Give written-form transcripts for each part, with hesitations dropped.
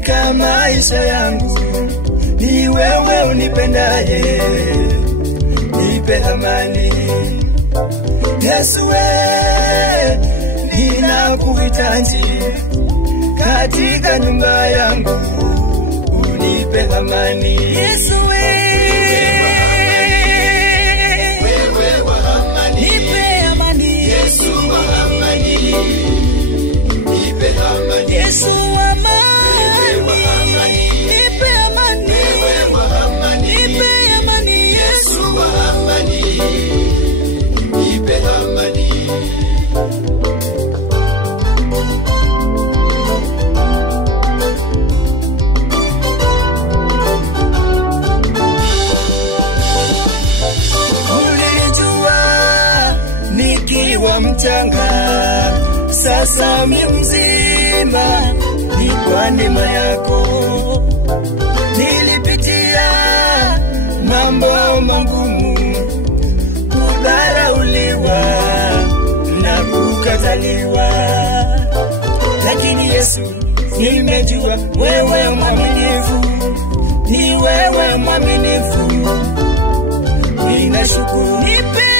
katika maisha yangu. Ni wewe unipendaye, nipe amani. Yesu we, ninakuhitaji katika nyumba yangu, unipe amani. Yesu we, wewe wa amani, nipe amani. Yesu wa amani, nipe amani. Yesu wa amani, nipe amani. Wewe wa amani, nipe amani. Yesu wa amani, nipe amani. Nikiwa mchanga, sasa mimi mzima, ni kwa neema yako. Nilipitia mambo magumu, kudharauliwa na kukataliwa, lakini Yesu nimejua wewe mwaminifu, ni wewe mwaminifu. Ninashukuru. Nipe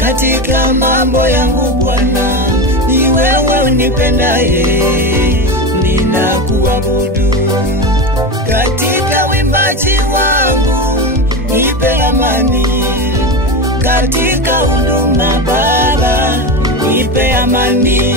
katika mambo yangu Bwana, ni wewe unipendaye, ninakuabudu. Katika wimbaji wangu, nipe amani. Katika huduma Baba, nipe amani.